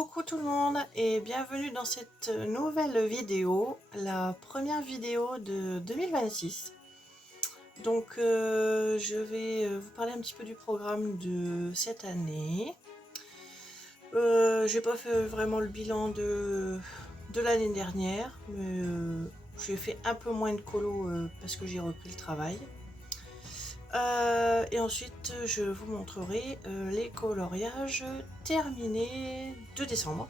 Coucou tout le monde et bienvenue dans cette nouvelle vidéo, la première vidéo de 2026. Donc je vais vous parler un petit peu du programme de cette année. J'ai pas fait vraiment le bilan de l'année dernière, mais j'ai fait un peu moins de colo parce que j'ai repris le travail. Et ensuite je vous montrerai les coloriages terminés de décembre.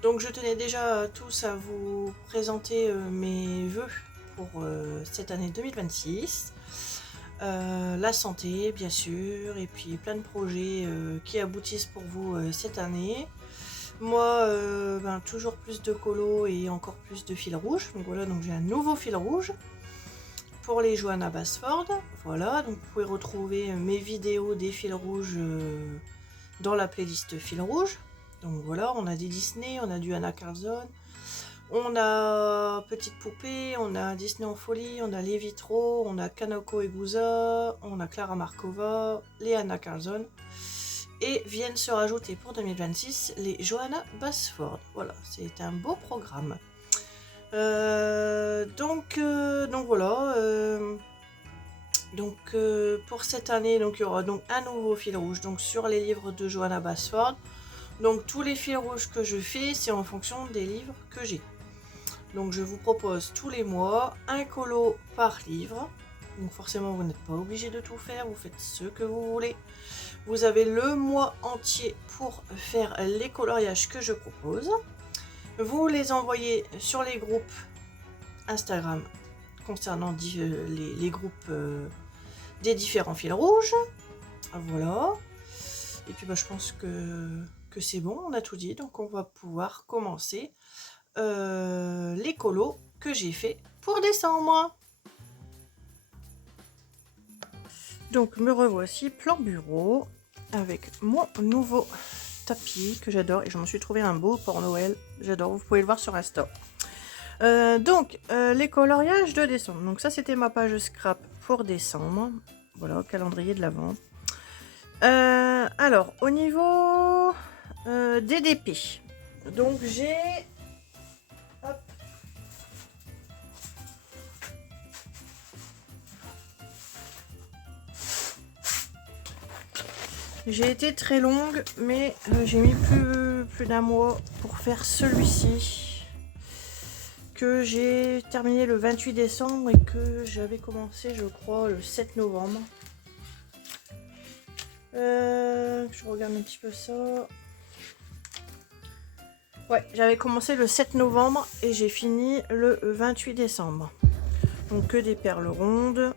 Donc je tenais déjà tous à vous présenter mes vœux pour cette année 2026. La santé bien sûr, et puis plein de projets qui aboutissent pour vous cette année. Moi, toujours plus de colo et encore plus de fil rouge. Donc voilà, donc j'ai un nouveau fil rouge pour les Johanna Basford. Voilà, donc vous pouvez retrouver mes vidéos des fils rouges dans la playlist fil rouge. Donc voilà, on a des Disney, on a du Anna Carlson, on a Petite Poupée, on a Disney en folie, on a Les Vitraux, on a Kanako Egusa, on a Clara Markova, les Anna Carlson. Et viennent se rajouter pour 2026 les Johanna Basford. Voilà, c'est un beau programme. Donc voilà. Pour cette année, donc il y aura donc un nouveau fil rouge donc sur les livres de Johanna Basford. Donc tous les fils rouges que je fais, c'est en fonction des livres que j'ai. Donc je vous propose tous les mois un colo par livre. Donc forcément vous n'êtes pas obligé de tout faire, vous faites ce que vous voulez. Vous avez le mois entier pour faire les coloriages que je propose. Vous les envoyez sur les groupes Instagram concernant les groupes des différents fils rouges. Voilà. Et puis je pense que c'est bon, on a tout dit. Donc on va pouvoir commencer les colos que j'ai fait pour décembre. Donc me revoici plan bureau avec mon nouveau tapis que j'adore et je m'en suis trouvé un beau pour Noël. J'adore, vous pouvez le voir sur Insta. Les coloriages de décembre. Donc ça c'était ma page scrap pour décembre. Voilà, calendrier de l'Avent. Alors au niveau des DP, donc j'ai été très longue, mais j'ai mis plus d'un mois pour faire celui-ci que j'ai terminé le 28 décembre et que j'avais commencé je crois le 7 novembre. Je regarde un petit peu ça. Ouais, j'avais commencé le 7 novembre et j'ai fini le 28 décembre. Donc que des perles rondes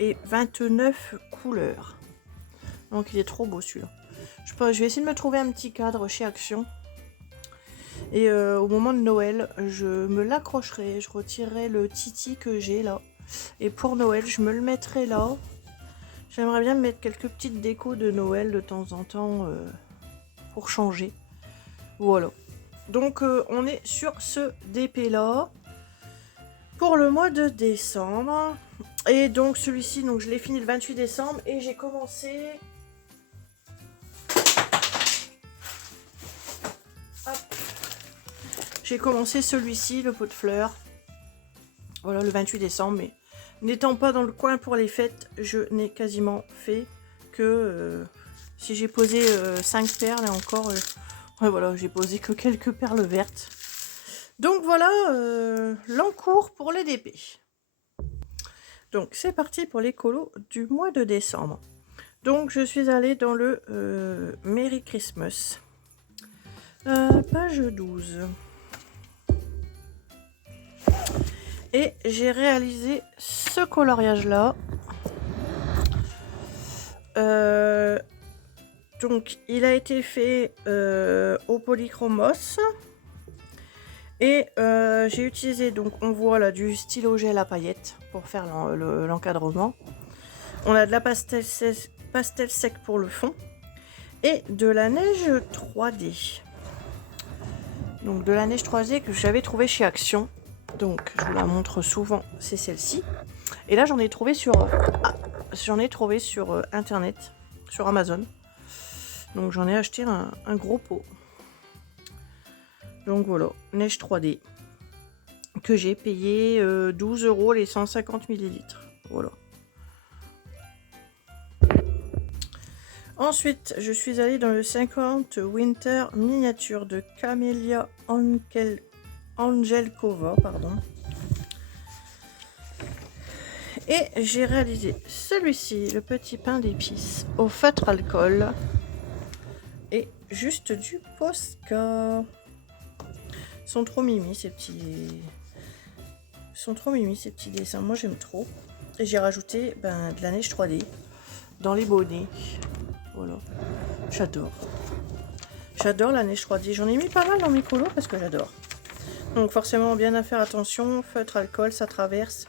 et 29 couleurs. Donc il est trop beau celui-là. Je vais essayer de me trouver un petit cadre chez Action. Et au moment de Noël, je me l'accrocherai. Je retirerai le titi que j'ai là. Et pour Noël, je me le mettrai là. J'aimerais bien mettre quelques petites décos de Noël de temps en temps pour changer. Voilà. Donc on est sur ce DP là pour le mois de décembre. Et donc celui-ci, donc je l'ai fini le 28 décembre et j'ai commencé... J'ai commencé celui-ci, le pot de fleurs. Voilà, le 28 décembre, mais n'étant pas dans le coin pour les fêtes, je n'ai quasiment fait que... si j'ai posé 5 perles et encore... ouais, voilà, j'ai posé que quelques perles vertes. Donc voilà l'encours pour les DP. Donc c'est parti pour les colos du mois de décembre. Donc je suis allée dans le Merry Christmas. Page 12. Et j'ai réalisé ce coloriage là. Donc il a été fait au polychromos. Et j'ai utilisé, donc on voit là du stylo gel à paillettes pour faire l'encadrement. On a de la pastel sec pour le fond. Et de la neige 3D. Donc de la neige 3D que j'avais trouvé chez Action. Donc je vous la montre souvent, c'est celle-ci. Et là j'en ai trouvé sur internet, sur Amazon. Donc j'en ai acheté un gros pot. Donc voilà, neige 3D. Que j'ai payé 12 € les 150 millilitres. Voilà. Ensuite, je suis allée dans le 50 Winter Miniature de Camélia Angelkova, pardon. Et j'ai réalisé celui-ci, le petit pain d'épices au feutre alcool. Et juste du Posca. Ils sont trop mimi ces petits... dessins. Moi j'aime trop. Et j'ai rajouté de la neige 3D dans les bonnets. Voilà. J'adore. J'adore la neige 3D. J'en ai mis pas mal dans mes colos parce que j'adore. Donc forcément bien à faire attention. Feutre alcool, ça traverse.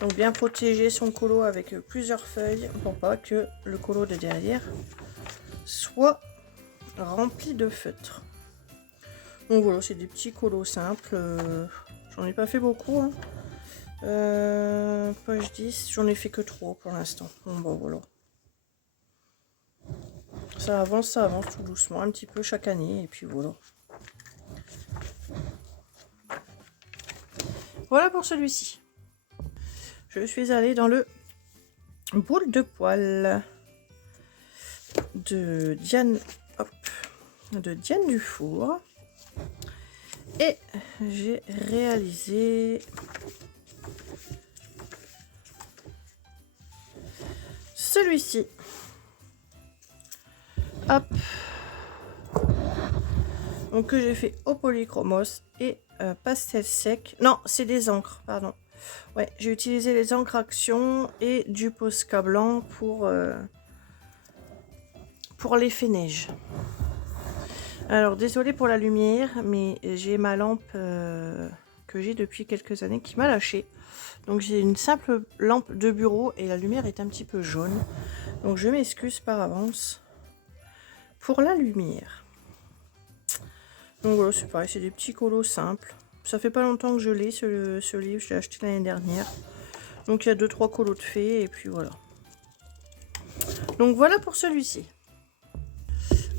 Donc bien protéger son colo avec plusieurs feuilles pour pas que le colo de derrière soit rempli de feutre. Donc voilà, c'est des petits colos simples. J'en ai pas fait beaucoup. Hein. Page 10, j'en ai fait que 3 pour l'instant. Bon voilà. Ça avance tout doucement, un petit peu chaque année. Et puis voilà. Voilà pour celui-ci. Je suis allée dans le boule de poil de Diane, Dufour. Et j'ai réalisé celui-ci. Hop. Donc que j'ai fait au polychromos et pastel sec. Non, c'est des encres, pardon. Ouais, j'ai utilisé les encres Action et du Posca blanc pour l'effet neige. Alors, désolée pour la lumière, mais j'ai ma lampe que j'ai depuis quelques années qui m'a lâché. Donc, j'ai une simple lampe de bureau et la lumière est un petit peu jaune. Donc, je m'excuse par avance pour la lumière. Donc, voilà, c'est pareil, c'est des petits colos simples. Ça fait pas longtemps que je l'ai, ce livre, je l'ai acheté l'année dernière. Donc, il y a 2-3 colos de fées et puis voilà. Donc, voilà pour celui-ci.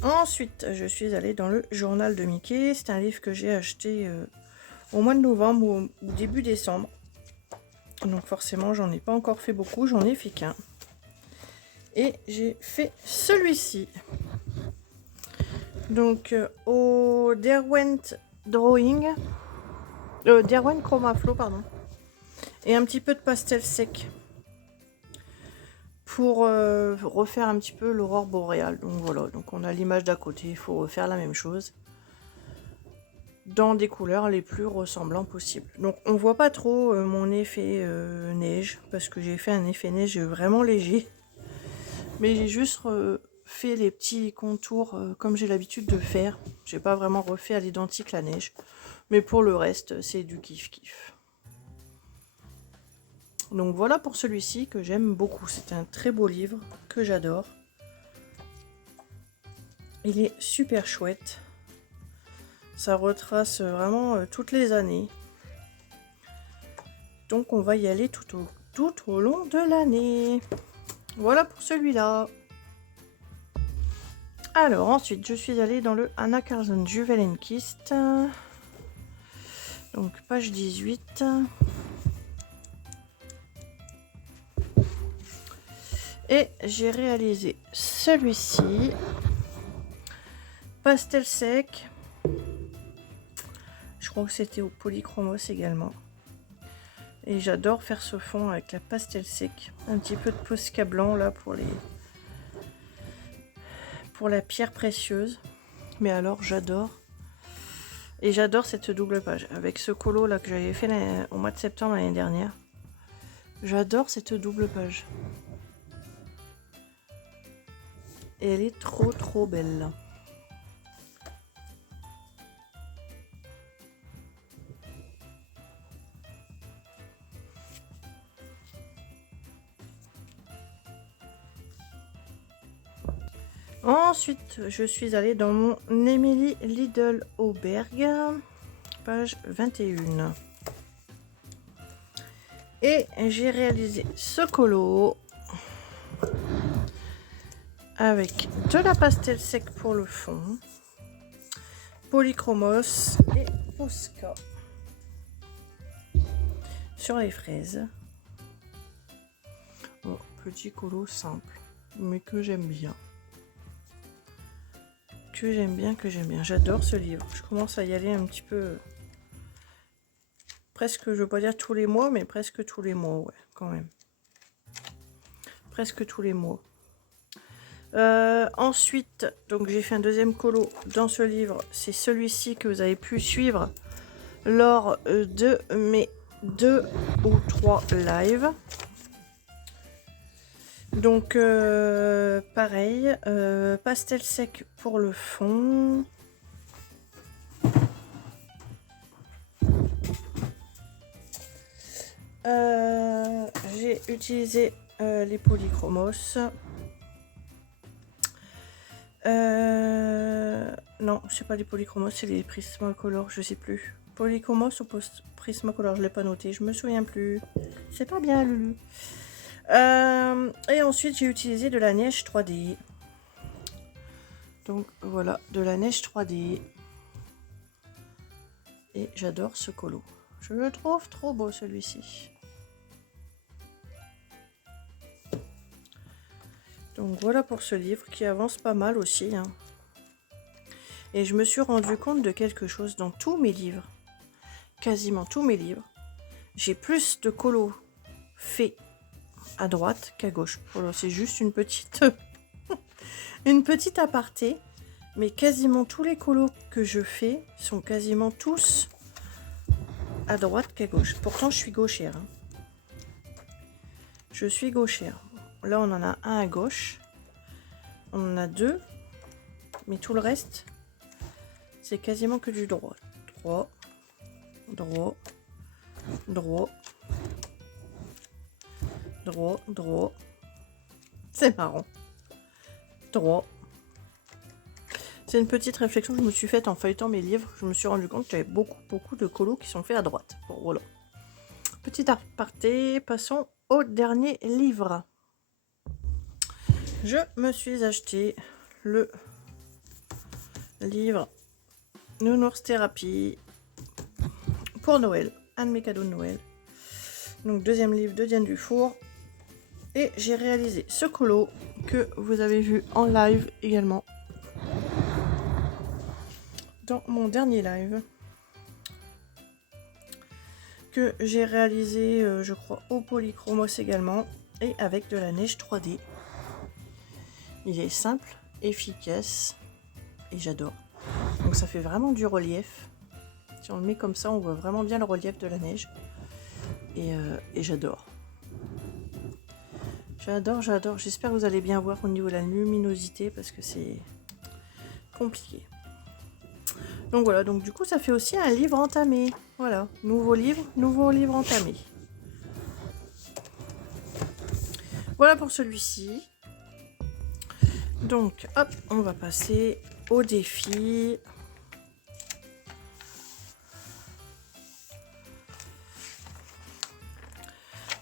Ensuite, je suis allée dans le journal de Mickey. C'est un livre que j'ai acheté au mois de novembre ou au début décembre. Donc forcément, j'en ai pas encore fait beaucoup. J'en ai fait qu'un. Et j'ai fait celui-ci. Donc au Derwent Drawing. Derwent Chroma Flow, pardon. Et un petit peu de pastel sec. Pour refaire un petit peu l'aurore boréale. Donc voilà, donc on a l'image d'à côté, il faut refaire la même chose dans des couleurs les plus ressemblantes possibles. Donc on voit pas trop mon effet neige parce que j'ai fait un effet neige vraiment léger, mais j'ai juste fait les petits contours comme j'ai l'habitude de faire. J'ai pas vraiment refait à l'identique la neige, mais pour le reste c'est du kiff. Donc voilà pour celui-ci que j'aime beaucoup. C'est un très beau livre que j'adore. Il est super chouette. Ça retrace vraiment toutes les années. Donc on va y aller tout au long de l'année. Voilà pour celui-là. Alors ensuite je suis allée dans le Anna Carson Juwelenkist. Donc page 18. Et j'ai réalisé celui-ci, pastel sec. Je crois que c'était au polychromos également. Et j'adore faire ce fond avec la pastel sec. Un petit peu de Posca blanc là pour la pierre précieuse. Mais alors j'adore. Et j'adore cette double page. Avec ce colo là que j'avais fait au mois de septembre l'année dernière. J'adore cette double page. Et elle est trop belle. Ensuite, je suis allée dans mon Emily Lidl Auberg, page 21. Et j'ai réalisé ce colo avec de la pastel sec pour le fond, Polychromos et Posca sur les fraises. Bon, petit colo simple, mais que j'aime bien. Que j'aime bien. J'adore ce livre. Je commence à y aller un petit peu... Presque, je veux pas dire tous les mois, mais presque tous les mois, ouais, quand même. Presque tous les mois. Ensuite, donc j'ai fait un deuxième colo dans ce livre. C'est celui-ci que vous avez pu suivre lors de mes 2 ou 3 lives. Donc pareil, pastel sec pour le fond. J'ai utilisé les Polychromos. Non, c'est pas les Polychromos, c'est les Prismacolor, je sais plus. Polychromos ou Prismacolor, je l'ai pas noté, je me souviens plus. C'est pas bien, Lulu. Et ensuite, j'ai utilisé de la neige 3D. Donc voilà, de la neige 3D. Et j'adore ce colo. Je le trouve trop beau celui-ci. Donc voilà pour ce livre qui avance pas mal aussi. Hein. Et je me suis rendu compte de quelque chose dans tous mes livres. Quasiment tous mes livres. J'ai plus de colos faits à droite qu'à gauche. Voilà, c'est juste une petite une petite aparté. Mais quasiment tous les colos que je fais sont quasiment tous à droite qu'à gauche. Pourtant, je suis gauchère. Hein. Je suis gauchère. Là, on en a un à gauche. On en a 2. Mais tout le reste, c'est quasiment que du droit. Droit, droit, droit, droit, droit. C'est marrant. Droit. C'est une petite réflexion que je me suis faite en feuilletant mes livres. Je me suis rendu compte qu'il y avait beaucoup de colos qui sont faits à droite. Bon, voilà. Petit aparté, passons au dernier livre. Je me suis acheté le livre Nounours Thérapie pour Noël. Un de mes cadeaux de Noël. Donc, deuxième livre de Diane Dufour. Et j'ai réalisé ce colo que vous avez vu en live également. Dans mon dernier live que j'ai réalisé je crois au Polychromos également et avec de la neige 3D. Il est simple, efficace et j'adore. Donc ça fait vraiment du relief. Si on le met comme ça, on voit vraiment bien le relief de la neige et j'adore. J'adore. J'espère que vous allez bien voir au niveau de la luminosité parce que c'est compliqué. Donc voilà, donc du coup ça fait aussi un livre entamé. Voilà, nouveau livre entamé. Voilà pour celui-ci. Donc hop, on va passer au défi.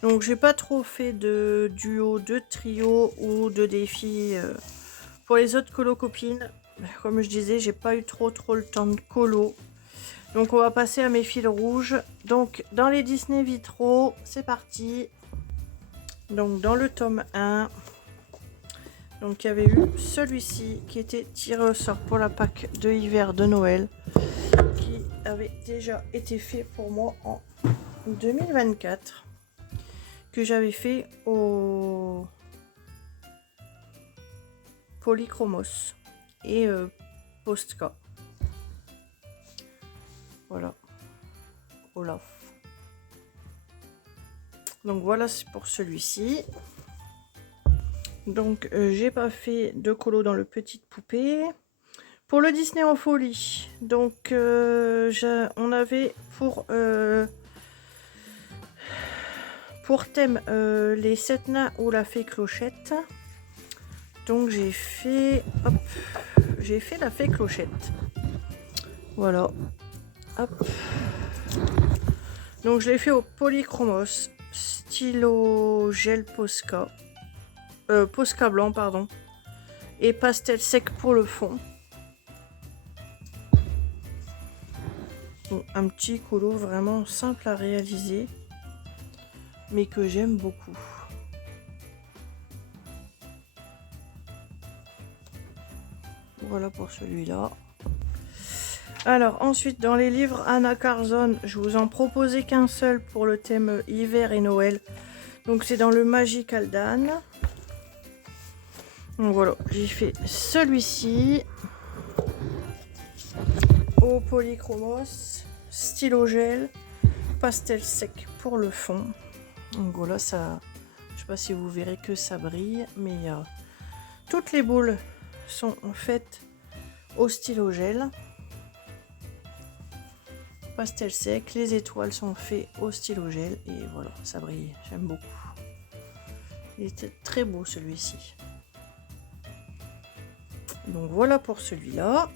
Donc j'ai pas trop fait de duo, de trio ou de défi pour les autres colo copines. Comme je disais, j'ai pas eu trop le temps de colo. Donc on va passer à mes fils rouges. Donc dans les Disney vitraux, c'est parti. Donc dans le tome 1, donc il y avait eu celui-ci qui était tiré au sort pour la Pâques de hiver de Noël, qui avait déjà été fait pour moi en 2024, que j'avais fait au Polychromos et Posca. Voilà. Olaf. Donc voilà, c'est pour celui-ci. Donc j'ai pas fait de colo dans le petite poupée. Pour le Disney en folie, donc on avait pour thème les 7 nains ou la fée Clochette. Donc j'ai fait la fée Clochette. Voilà. Hop. Donc je l'ai fait au Polychromos, stylo gel Posca. Posca blanc, pardon. Et pastel sec pour le fond. Donc, un petit colo vraiment simple à réaliser, mais que j'aime beaucoup. Voilà pour celui-là. Alors ensuite, dans les livres Anna Carzon, je vous en proposais qu'un seul pour le thème hiver et Noël. Donc c'est dans le Magic Aldan. Donc voilà, j'ai fait celui-ci au polychromos, stylo gel, pastel sec pour le fond. Donc voilà, ça, je sais pas si vous verrez que ça brille, mais toutes les boules sont faites au stylo gel. Pastel sec, les étoiles sont faites au stylo gel et voilà, ça brille, j'aime beaucoup. Il était très beau celui-ci. Donc voilà pour celui-là.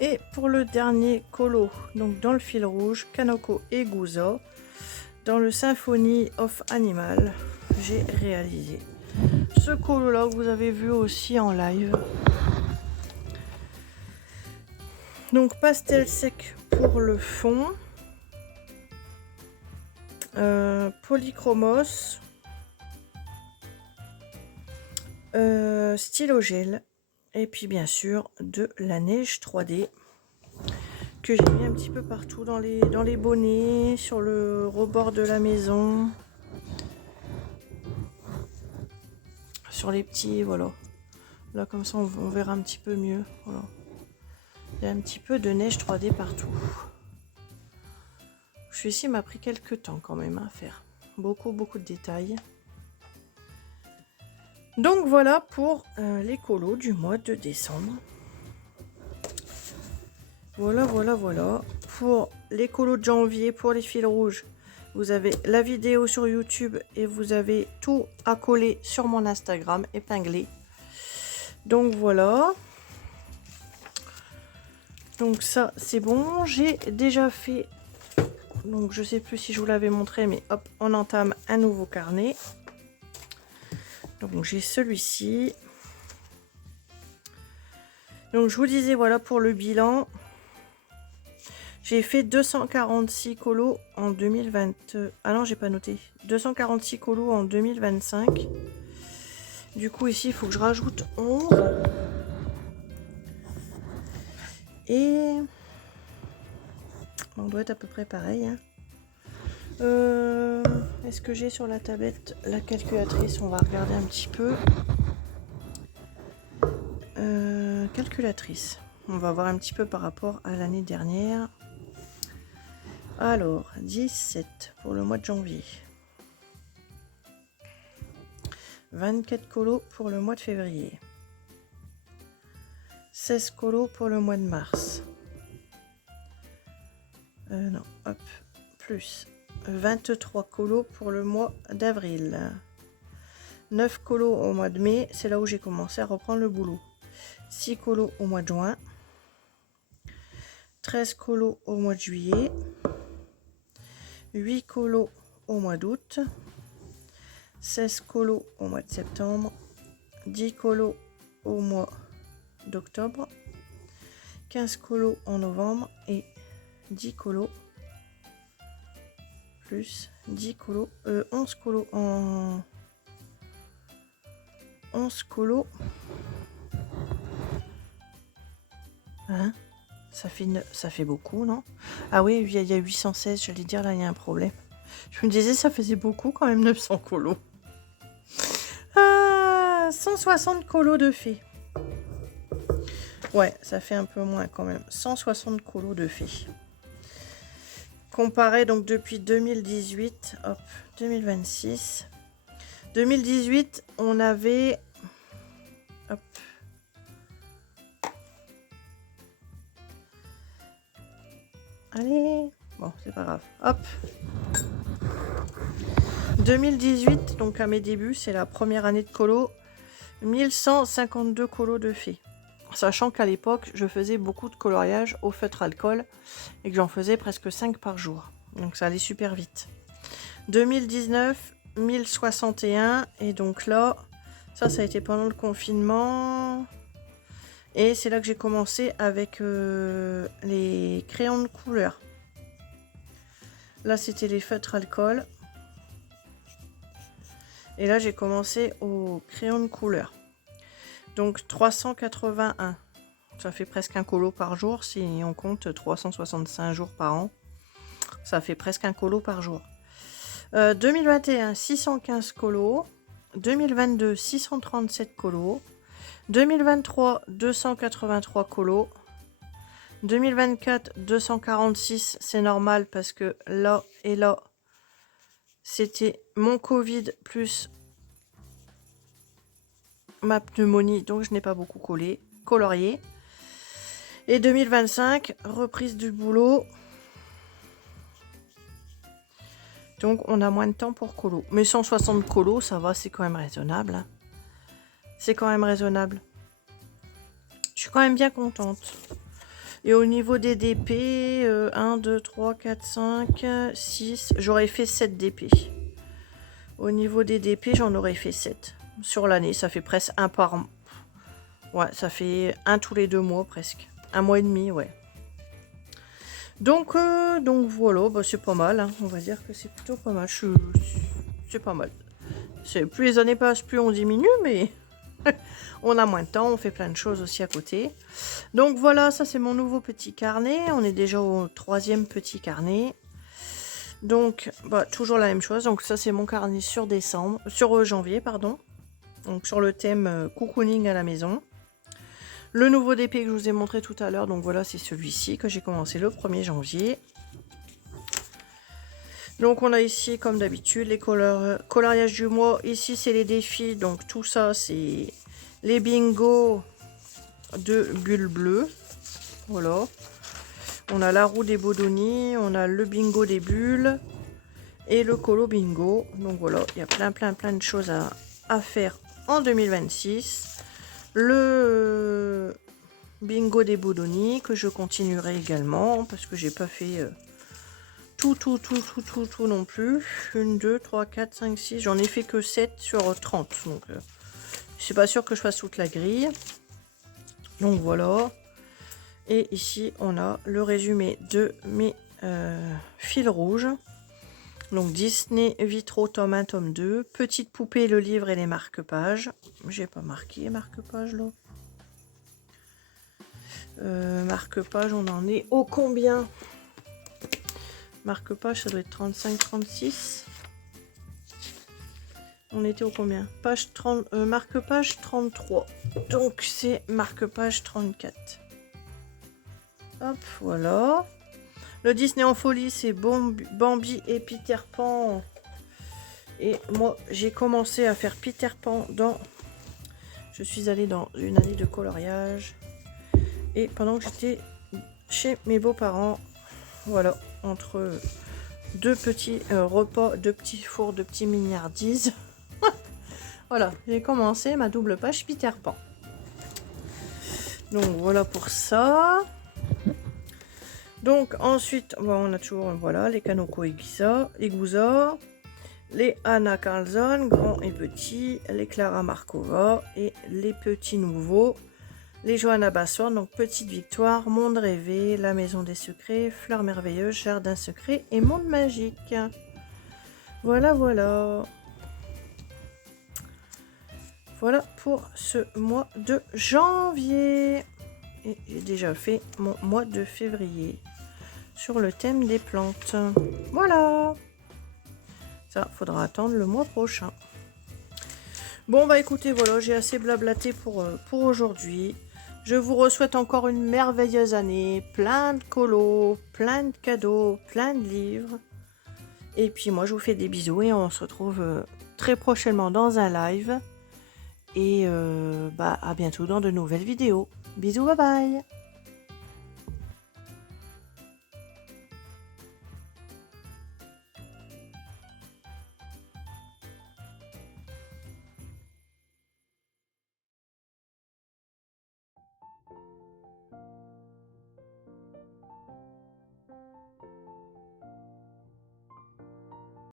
Et pour le dernier colo, donc dans le fil rouge, Kanoko et Gouza, dans le Symphony of Animal, j'ai réalisé ce colo là que vous avez vu aussi en live. Donc pastel sec pour le fond, polychromos, stylo gel et puis bien sûr de la neige 3D que j'ai mis un petit peu partout dans les bonnets, sur le rebord de la maison, sur les petits, voilà. Là comme ça on verra un petit peu mieux, voilà. Il y a un petit peu de neige 3D partout. Celui-ci m'a pris quelques temps quand même à faire. Beaucoup de détails. Donc voilà pour les colos du mois de décembre. Voilà. Pour les colos de janvier, pour les fils rouges, vous avez la vidéo sur YouTube et vous avez tout à coller sur mon Instagram épinglé. Donc voilà. Donc ça c'est bon, j'ai déjà fait, donc je sais plus si je vous l'avais montré, mais hop, on entame un nouveau carnet. Donc j'ai celui-ci. Donc je vous disais, voilà pour le bilan, j'ai fait 246 colos en 2020, ah non j'ai pas noté, 246 colos en 2025. Du coup ici il faut que je rajoute 11. Et on doit être à peu près pareil. Hein. Est-ce que j'ai sur la tablette la calculatrice? On va regarder un petit peu. Calculatrice. On va voir un petit peu par rapport à l'année dernière. Alors, 17 pour le mois de janvier. 24 colos pour le mois de février. 16 colos pour le mois de mars. Non, hop, plus 23 colos pour le mois d'avril. 9 colos au mois de mai, c'est là où j'ai commencé à reprendre le boulot. 6 colos au mois de juin. 13 colos au mois de juillet. 8 colos au mois d'août. 16 colos au mois de septembre. 10 colos au mois d'octobre, 15 colos en novembre et 10 colos plus 10 colos, 11 colos en 11 colos. Hein, ça fait beaucoup, non? Ah oui, il y a 816, j'allais dire, là il y a un problème. Je me disais ça faisait beaucoup quand même, 900 colos. 160 colos de fées. Ouais, ça fait un peu moins quand même. 160 colos de fées. Comparé donc depuis 2018, hop, 2026. 2018, on avait... Hop. Allez, bon, c'est pas grave. Hop. 2018, donc à mes débuts, c'est la première année de colo. 1152 colos de fées. Sachant qu'à l'époque, je faisais beaucoup de coloriage au feutre alcool et que j'en faisais presque 5 par jour. Donc ça allait super vite. 2019, 1061. Et donc là, ça a été pendant le confinement. Et c'est là que j'ai commencé avec les crayons de couleur. Là, c'était les feutres alcool. Et là, j'ai commencé au crayon de couleur. Donc 381. Ça fait presque un colo par jour si on compte 365 jours par an. Ça fait presque un colo par jour. 2021, 615 colos. 2022, 637 colos. 2023, 283 colos. 2024, 246. C'est normal parce que là et là, c'était mon Covid plus ma pneumonie. Donc, je n'ai pas beaucoup colorié. Et 2025, reprise du boulot. Donc, on a moins de temps pour colo. Mais 160 colos, ça va, c'est quand même raisonnable. Hein. C'est quand même raisonnable. Je suis quand même bien contente. Et au niveau des DP, 1, 2, 3, 4, 5, 6. J'aurais fait 7 DP. Au niveau des DP, j'en aurais fait 7. Sur l'année, ça fait presque un par mois. Ouais, ça fait un tous les 2 mois presque. 1 mois et demi, ouais. Donc voilà, bah, c'est pas mal. Hein. On va dire que c'est plutôt pas mal. C'est pas mal. Plus les années passent, plus on diminue, mais on a moins de temps. On fait plein de choses aussi à côté. Donc voilà, ça c'est mon nouveau petit carnet. On est déjà au 3e petit carnet. Donc, bah, toujours la même chose. Donc ça c'est mon carnet sur janvier, pardon. Donc sur le thème cocooning à la maison. Le nouveau DP que je vous ai montré tout à l'heure, donc voilà, c'est celui-ci que j'ai commencé le 1er janvier. Donc on a ici, comme d'habitude, les coloriages du mois. Ici, c'est les défis. Donc tout ça, c'est les bingos de bulles bleues. Voilà. On a la roue des Bodoni, on a le bingo des bulles et le colo bingo. Donc voilà, il y a plein de choses à faire en 2026. Le bingo des Bodoni que je continuerai également parce que j'ai pas fait tout non plus. 1, 2, 3, 4, 5, 6. J'en ai fait que 7 sur 30. Donc je suis pas sûre que je fasse toute la grille. Donc voilà. Et ici on a le résumé de mes fils rouges. Donc Disney Vitro tome 1, tome 2. Petite poupée, le livre et les marque-pages. J'ai pas marqué les marque-pages là. Marque-pages, on en est au combien? Marque-page, ça doit être 35-36. On était au combien? Page 30, marque-page 33. Donc c'est marque-page 34. Hop, voilà. Le Disney en folie, c'est Bambi et Peter Pan. Et moi, j'ai commencé à faire Peter Pan Je suis allée dans une année de coloriage. Et pendant que j'étais chez mes beaux-parents, voilà, entre 2 petits repas, 2 petits fours, 2 petits mignardises. Voilà, j'ai commencé ma double page Peter Pan. Donc voilà pour ça. Donc ensuite, on a toujours voilà, les Kanoko Egusa, les Anna Carlson, grands et petits, les Clara Markova et les petits nouveaux, les Johanna Basson, donc Petite Victoire, Monde rêvé, La Maison des Secrets, Fleurs merveilleuses, Jardin secret et Monde magique. Voilà. Voilà pour ce mois de janvier. Et j'ai déjà fait mon mois de février sur le thème des plantes. Voilà. Ça, faudra attendre le mois prochain. Bon, bah écoutez, voilà, j'ai assez blablaté pour aujourd'hui. Je vous souhaite encore une merveilleuse année. Plein de colos, plein de cadeaux, plein de livres. Et puis moi, je vous fais des bisous et on se retrouve très prochainement dans un live. Et à bientôt dans de nouvelles vidéos. Bisous, bye bye.